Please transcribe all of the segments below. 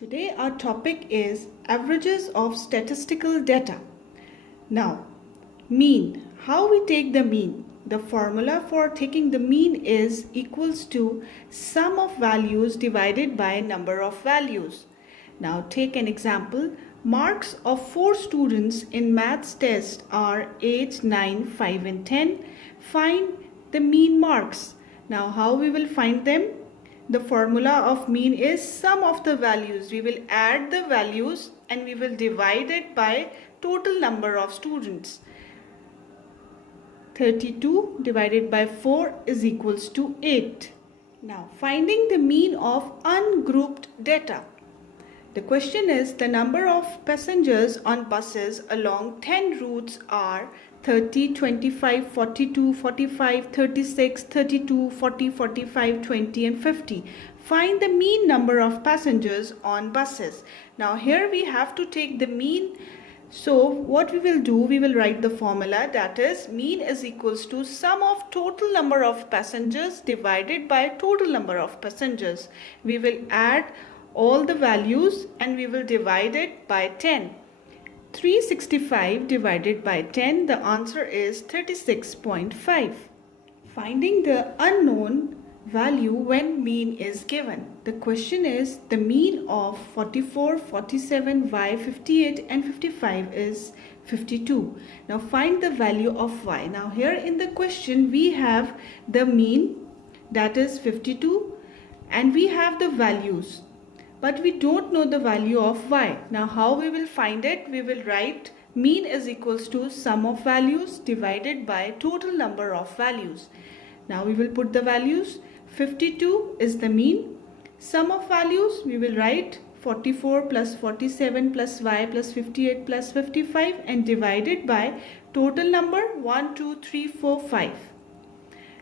Today our topic is averages of statistical data. Now, mean. How we take the mean? The formula for taking the mean is equals to sum of values divided by number of values. Now take an example. Marks of 4 students in maths test are 8, 9, 5 and 10. Find the mean marks. Now how we will find them? The formula of mean is sum of the values. We will add the values and we will divide it by total number of students. 32 divided by 4 is equals to 8. Now finding the mean of ungrouped data. The question is the number of passengers on buses along 10 routes are 30, 25, 42, 45, 36, 32, 40, 45, 20 and 50. Find the mean number of passengers on buses. Now here we have to take the mean. So what we will do, we will write the formula, that is mean is equals to sum of total number of passengers divided by total number of passengers. We will add all the values and we will divide it by 10. 365 divided by 10, the answer is 36.5. Finding the unknown value when mean is given. The question is the mean of 44, 47, y, 58 and 55 is 52. Now find the value of y. Now here in the question we have the mean, that is 52, and we have the values. But we don't know the value of y. Now how we will find it? We will write mean is equals to sum of values divided by total number of values. Now we will put the values. 52 is the mean. Sum of values, we will write 44 plus 47 plus y plus 58 plus 55 and divided by total number 1, 2, 3, 4, 5.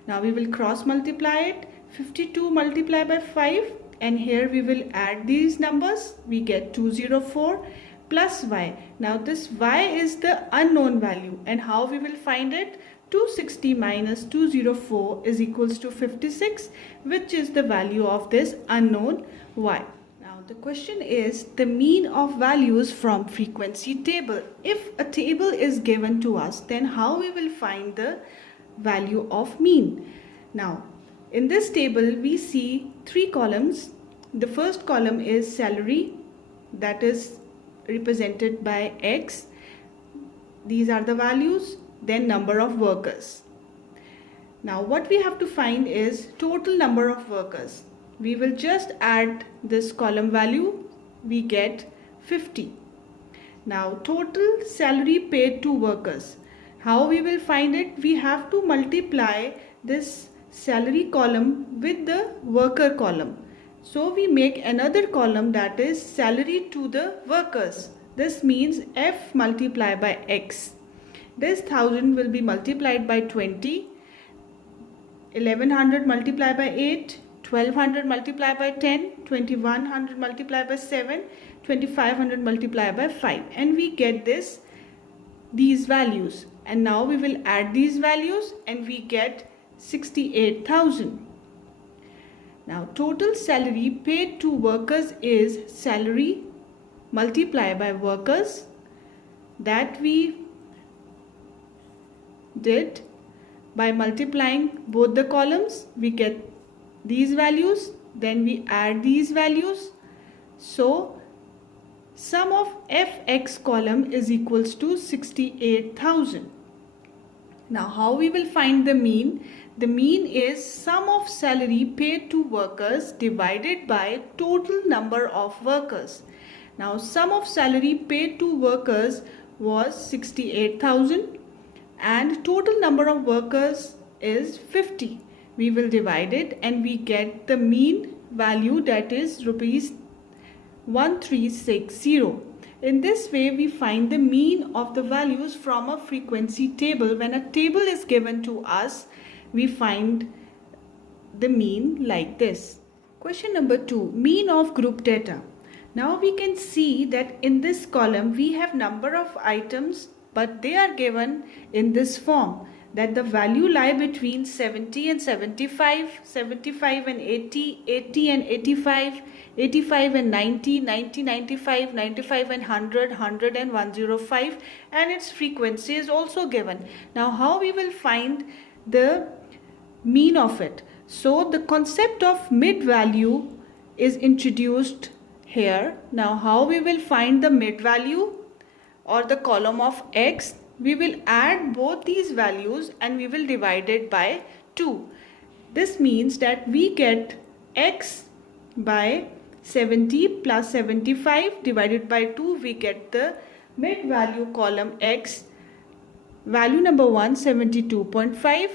Now we will cross multiply it. 52 multiplied by 5. And here we will add these numbers. We get 204 plus y. Now this y is the unknown value. And how we will find it? 260 minus 204 is equals to 56, which is the value of this unknown y. Now the question is the mean of values from frequency table. If a table is given to us, then how we will find the value of mean? Now in this table we see 3 columns. The first column is salary, that is represented by X. These are the values. Then number of workers. Now what we have to find is total number of workers. We will just add this column value. We get 50. Now total salary paid to workers. How we will find it? We have to multiply this salary column with the worker column. So we make another column, that is salary to the workers. This means F multiplied by X. This 1000 will be multiplied by 20, 1100 multiplied by 8, 1200 multiplied by 10, 2100 multiplied by 7, 2500 multiplied by 5, and we get these values. And now we will add these values and we get 68,000. Now total salary paid to workers is salary multiplied by workers, that we did by multiplying both the columns. We get these values, then we add these values. So sum of Fx column is equals to 68,000. Now how we will find the mean? The mean is sum of salary paid to workers divided by total number of workers. Now sum of salary paid to workers was 68,000 and total number of workers is 50. We will divide it and we get the mean value, that is rupees 1360. In this way we find the mean of the values from a frequency table. When a table is given to us, we find the mean like this. Question number 2, mean of group data. Now we can see that in this column we have number of items, but they are given in this form. that the value lie between 70 and 75, 75 and 80, 80 and 85, 85 and 90, 90, 95, 95 and 100, 100 and 105, and its frequency is also given. Now how we will find the mean of it? So the concept of mid value is introduced here. Now how we will find the mid value or the column of x? We will add both these values and we will divide it by 2. This means that we get x by 70 plus 75 divided by 2. We get the mid value column x, value number 1, 72.5.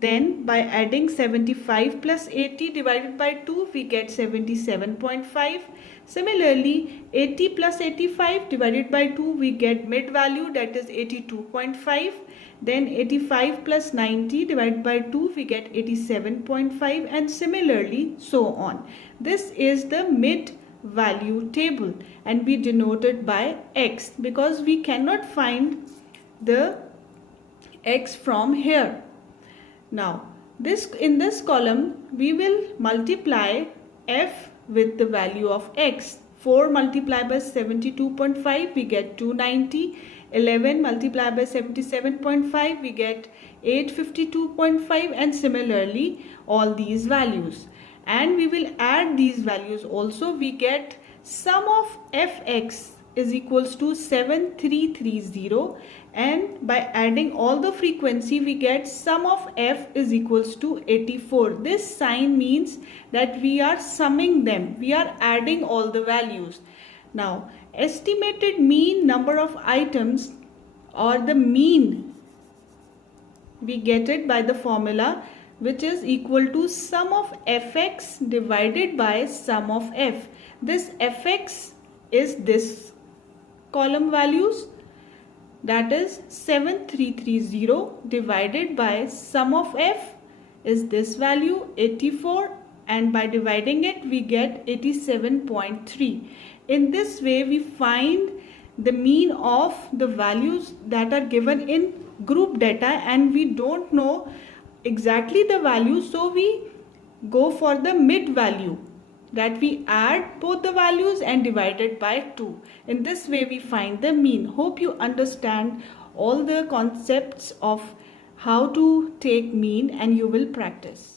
Then by adding 75 plus 80 divided by 2, we get 77.5. Similarly, 80 plus 85 divided by 2, we get mid value, that is 82.5. Then 85 plus 90 divided by 2, we get 87.5, and similarly so on. This is the mid value table and we denote it by x because we cannot find the x from here. Now, in this column, we will multiply f with the value of x. 4 multiplied by 72.5, we get 290. 11 multiplied by 77.5, we get 852.5, and similarly all these values. And we will add these values also. We get sum of fx is equals to 7330, and by adding all the frequency we get sum of f is equals to 84. This sign means that we are summing them, we are adding all the values. Now estimated mean number of items or the mean, we get it by the formula which is equal to sum of fx divided by sum of f. This fx is this column values, that is 7330, divided by sum of f is this value 84, and by dividing it we get 87.3. In this way we find the mean of the values that are given in group data, and we don't know exactly the value, so we go for the mid value, that we add both the values and divide it by 2. In this way we find the mean. Hope you understand all the concepts of how to take mean and you will practice.